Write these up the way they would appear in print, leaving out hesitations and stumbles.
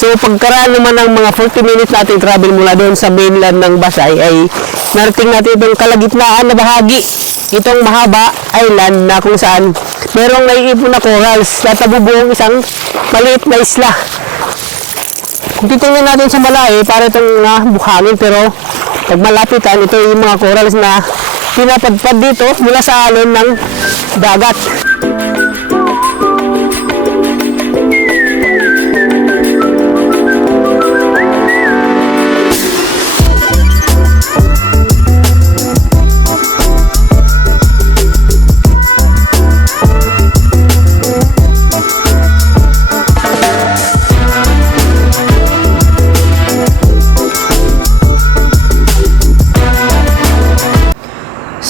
So pagkaraan naman ng mga 40 minutes nating travel mula doon sa mainland ng Basay ay narating natin itong kalagitnaan na bahagi. Itong mahaba island na kung saan merong naiipon na corals na tabubuong isang maliit na isla. Kung titingnan natin sa malayo, para itong buhangin, pero pag malapitan, ito yung mga corals na pinapadpad dito mula sa alon ng dagat.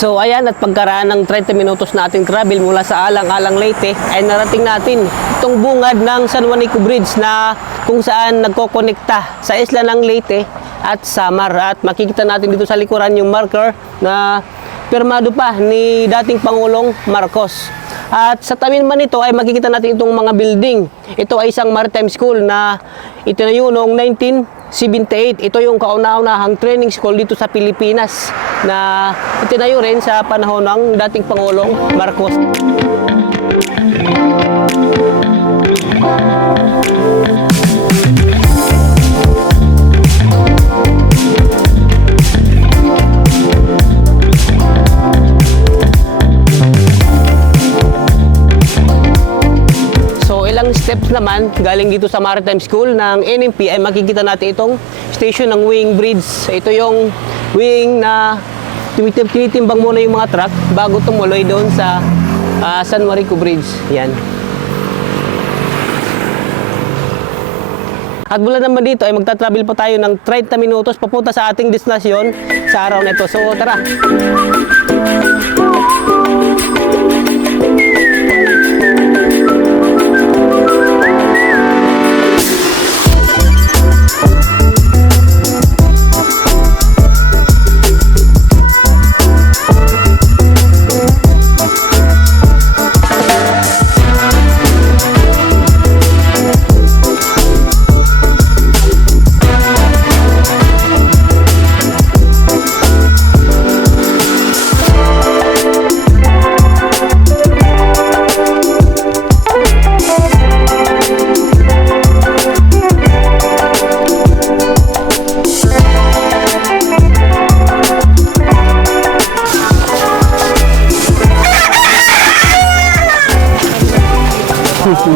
So ayan, at pagkaraan ng 30 minutos nating travel mula sa Alang-Alang Leyte ay narating natin itong bungad ng San Juanico Bridge na kung saan nagkokonekta sa isla ng Leyte at Samar. At makikita natin dito sa likuran yung marker na pirmado pa ni dating Pangulong Marcos. At sa tabi naman nito ay makikita natin itong mga building. Ito ay isang maritime school na itinayo noong 1978. Ito yung kauna-unahang training school dito sa Pilipinas na itinayo rin sa panahon ng dating Pangulong Marcos. Ilang steps naman galing dito sa Maritime School ng NMP ay makikita natin itong station ng Weighing Bridge. Ito yung weighing na tinitimbang muna yung mga truck bago tumuloy doon sa San Juanico Bridge. Yan. At mula naman dito ay magta-travel pa tayo ng 30 minutos papunta sa ating destinasyon sa araw na ito. So tara!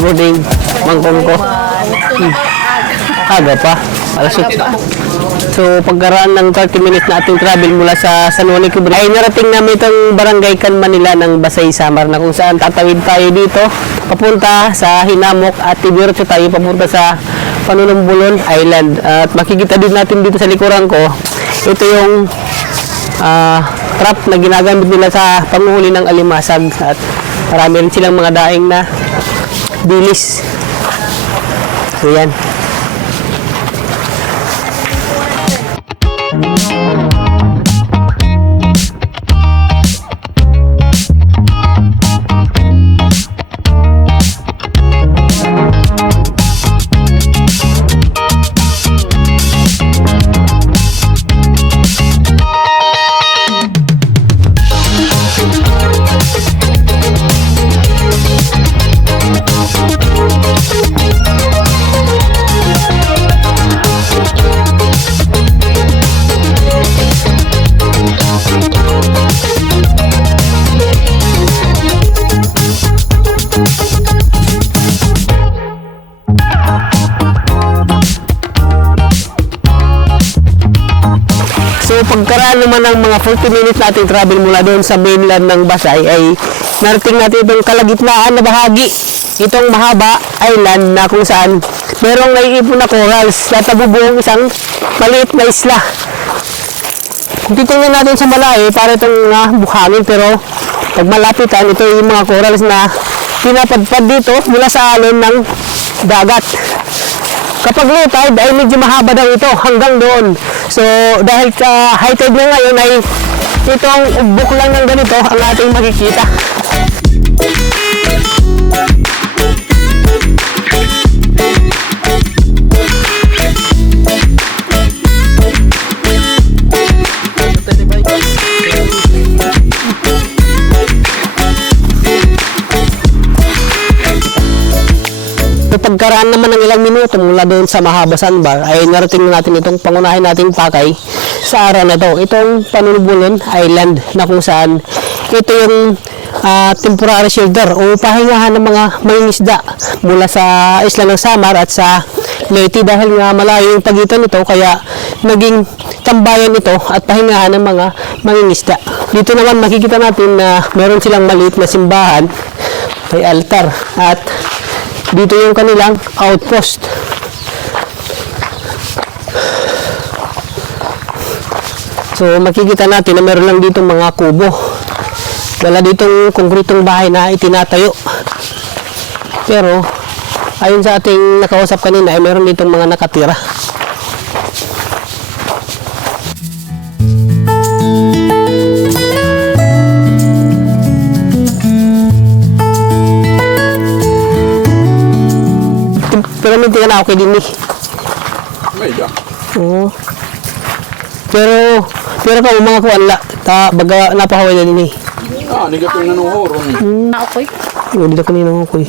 Morning, mangkong ko. Aga pa. Alas 8. So pagkaraan ng 30 minutes na ating travel mula sa San Juanico Bridge ay narating namin itong Barangay Can Manila ng Basay, Samar, na kung saan tatawid tayo dito papunta sa Hinamok at diretso tayo papunta sa Panunumbulan Island. At makikita din natin dito sa likuran ko, ito yung trap na ginagamit nila sa panguhuli ng alimasag, at marami rin silang mga daing na bilis. So yan. So pagkaraan naman ng mga 40 minutes nating travel mula doon sa mainland ng Basay ay narating natin itong kalagitnaan na bahagi. Itong mahaba island na kung saan merong naiipon na corals na tabubuong isang maliit na isla. Kung titingnan natin sa malayo, para itong buhangin, pero pag malapitan, ito yung mga corals na pinapadpad dito mula sa alon ng dagat. Kapag low tide ay medyo mahaba daw ito hanggang doon. So dahil sa high tide na ngayon ay itong ubok lang ng ganito ang ating makikita. pagkaraan naman ng ilang minuto mula doon sa Mahaba Sandbar ay narating na natin itong pangunahin nating pakay sa araw na ito. Itong Panunubulon Island na kung saan ito yung temporary shelter o pahingahan ng mga mangingisda mula sa isla ng Samar at sa Leyte dahil nga malayo yung pagitan nito kaya naging tambayan ito at pahingahan ng mga mangingisda. Dito naman makikita natin na meron silang maliit na simbahan, may altar at dito yung kanilang outpost. So makikita natin na meron lang dito mga kubo. Wala ditong konkretong bahay na itinatayo. Pero ayon sa ating nakausap kanina ay meron ditong mga nakatira. Pero may tingnan ako kay din eh. Oo. Pero ka mga kuwanla ta baga napahaway na din eh. Negative na nung horon. Ako'y Dito kanina ko eh.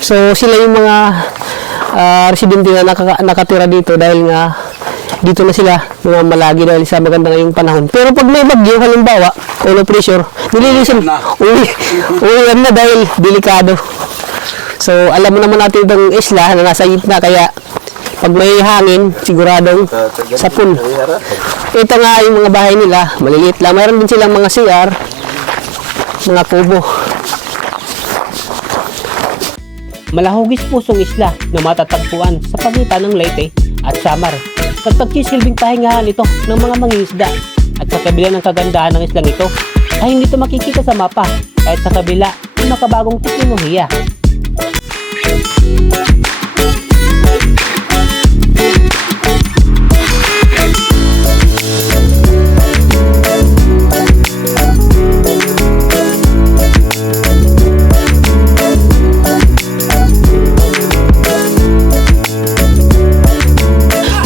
So sila yung mga residente na nakatira dito dahil nga dito na sila malagi dahil sa maganda ngayong panahon. Pero pag may bagyo halimbawa, o no pressure, nililisan uwi na dahil delikado. So alam mo naman natin itong isla na nasa gitna kaya pag may hangin, siguradong sapul. Ito nga yung mga bahay nila, maliliit lang. Mayroon din silang mga CR, mga kubo. Malahugis pusong isla na matatagpuan sa pagitan ng Leyte at Samar. Nagpagsisilbing pahingahan ito ng mga mangingisda at sa kabila ng kagandahan ng islang ito ay hindi ito makikita sa mapa kahit sa kabila ng makabagong teknolohiya.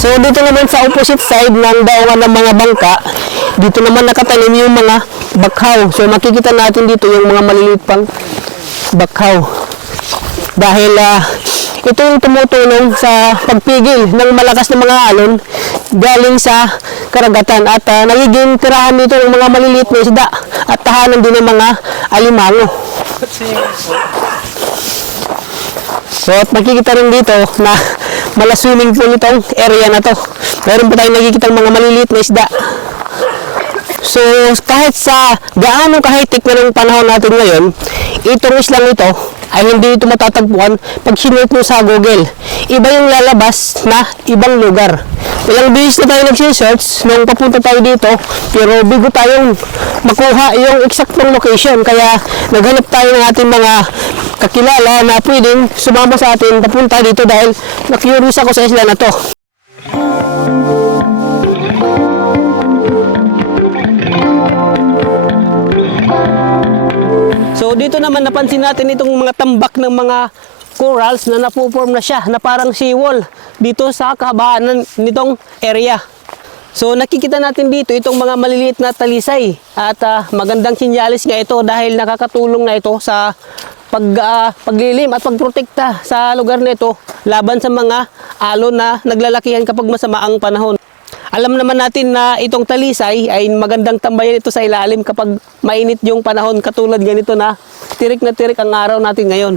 So dito naman sa opposite side ng daungan ng mga bangka, dito naman nakatanim yung mga bakhaw. So makikita natin dito yung mga maliliit pang bakhaw. Dahil ito yung tumutulong sa pagpigil ng malakas na mga alon galing sa karagatan at nagiging tirahan dito ng mga maliliit na isda at tahanan din ng mga alimango. So at makikita rin dito na mala swimming pool itong area na to. Meron pa tayong nakikita mga maliliit na isda. So kahit sa gaano kahitik na ng panahon natin ngayon, itong islang ito ay hindi ito matatagpuan pag sinuot mo sa Google. Iba yung lalabas na ibang lugar. Ilang beses na tayo nag-search nung papunta tayo dito, pero bigo tayong makuha yung eksaktong location. Kaya naghanap tayo ng ating mga kakilala na pwedeng sumama sa atin papunta dito dahil na-curious ako sa isla na to. So dito naman napansin natin itong mga tambak ng mga corals na napuform na siya na parang seawall dito sa kahabaan nitong area. So nakikita natin dito itong mga maliliit na talisay at magandang sinyalis nga ito dahil nakakatulong na ito sa paglilim at pagprotekta sa lugar nito laban sa mga alon na naglalakihan kapag masama ang panahon. Alam naman natin na itong talisay ay magandang tambayan ito sa ilalim kapag mainit yung panahon katulad ganito na tirik ang araw natin ngayon.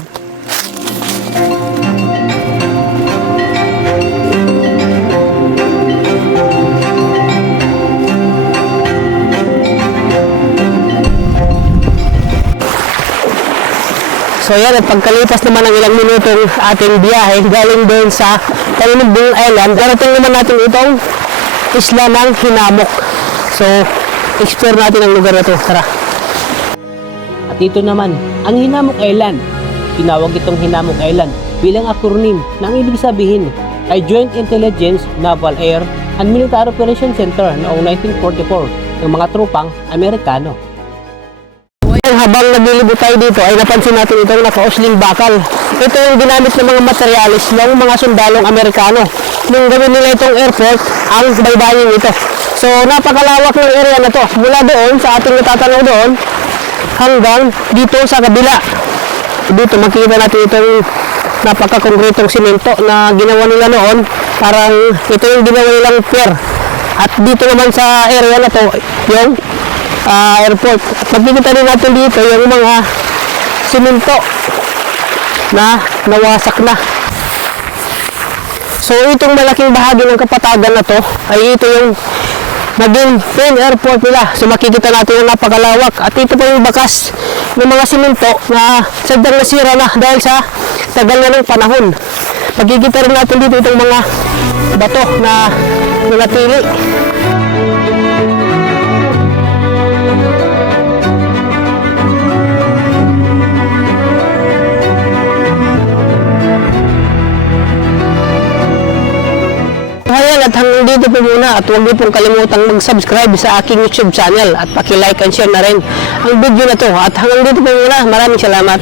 So yan, at pagkalipas naman ng ilang minutong ating biyahe galing doon sa Panunubulon Island, darating naman natin itong isla ng Hinamok. So, explore natin ang lugar na ito. Tara. At ito naman, ang Hinamok Island. Tinawag itong Hinamok Island bilang acronym na ang ibig sabihin ay Joint Intelligence, Naval Air and Military Operations Center noong 1944 ng mga tropang Amerikano. Habang naglilibot tayo dito ay napansin natin itong naka-usling bakal. Ito yung ginamit ng mga materialis ng mga sundalong Amerikano. Nung gawin nila itong airport, ang baybayin ito. So napakalawak ng area na to. Mula doon sa ating natatanaw doon hanggang dito sa kabila. Dito makikita natin itong napaka-kongretong simento na ginawa nila noon. Parang ito yung ginawa nilang pier. At dito naman sa area na to, yung airport. At makikita din natin dito yung mga simento na nawasak na. So itong malaking bahagi ng Kapatagan na to ay ito yung naging main airport nila. So makikita natin yung napakalawak. At ito pa yung bakas ng mga simento na sadyang nasira na dahil sa tagal na ng panahon. Makikita rin natin dito itong mga bato na nanatili. Ayan, at hanggang dito po muna at huwag niyo pong kalimutang mag-subscribe sa aking YouTube channel at paki-like and share na rin ang video na to. At hanggang dito po muna, maraming salamat.